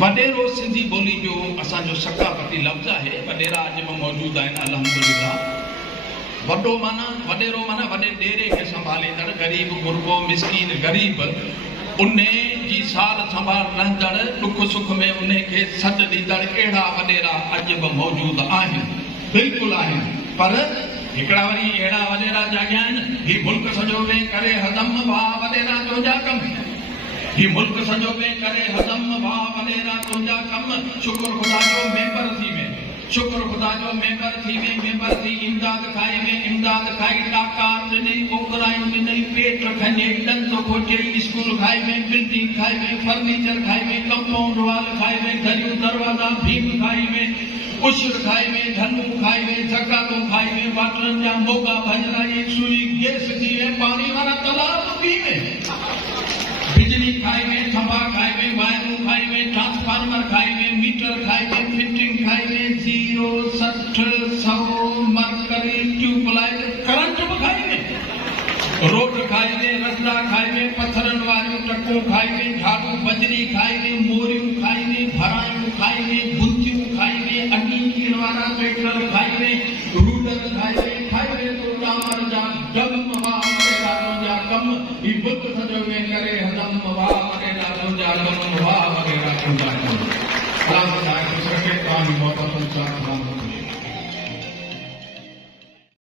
वडेरो सिंधी बोली जो असांजो सकाफती लफ्ज़ है। वडेरा अज में मौजूद आहिनि अल्हम्दुलिल्लाह। वडो माना वडेरो माना वडे डेरे के संभालींदड़ गरीब गुरबो मिस्कीन गरीब उन जी साल संभाल रहंदड़ दुख सुख में उन के सॾ ॾींदड़ अहिड़ा वडेरा अज भी मौजूद आहिनि, बिल्कुलु आहिनि। पर हिकिड़ा वरी अहिड़ा वडेरा जाॻिया आहिनि ही मुल्क सॼो वेही करे हज़म वाह वडेरा तुंहिंजा कम, ही मुल्क सॼो वेही करे हज़म वाह वडेरा तुंहिंजा कम। शुक्र ख़ुदा जो मेंबर थी में, शुक्र ख़ुदा जो मेंबर थी में, मेंबर थी इमदाद खाई में, इमदाद खाई डाकार ॾिनई ओकरायूं ॾिनई पेट खञे ॾंद खोचई स्कूल खाई में, बिल्डिंग खाई में, फर्नीचर खाई में, कंपाउंड वाल खाई में, दरियूं दरवाज़ा भीम खाई में, उछल खाई में, धनू खाई में, जकालो खाई में, वाटरनि जा मोगा भॼराई सुई गैस थी में, पानी वारा तालाब पी में, बिजली खाई में, खंभा खाई में, वायरूं खाई में, ट्रांसफार्मर खाई में, मीटर खाई में, फिटिंग खाई में, 0 60 100 मरकरी ट्यूबलाइट करंट भी खाई में, रोड खाई में, रस्ता खाई में, पत्थरनि वारियूं टकूं खाई में, झाड़ू बजरी खाई में, मोरियूं खाई में, भरायूं खाई में, बुंदियूं खाई में, अनी कीड़ वारा ट्रैक्टर खाई में, रूडर खाई में, तो चांवर जा डम वाह वडेरा तुंहिंजा कम। ही मुल्क सॼो वेही करे हज़म वाह वडेरा तुंहिंजा कम, वाह वडेरा तुंहिंजा कम।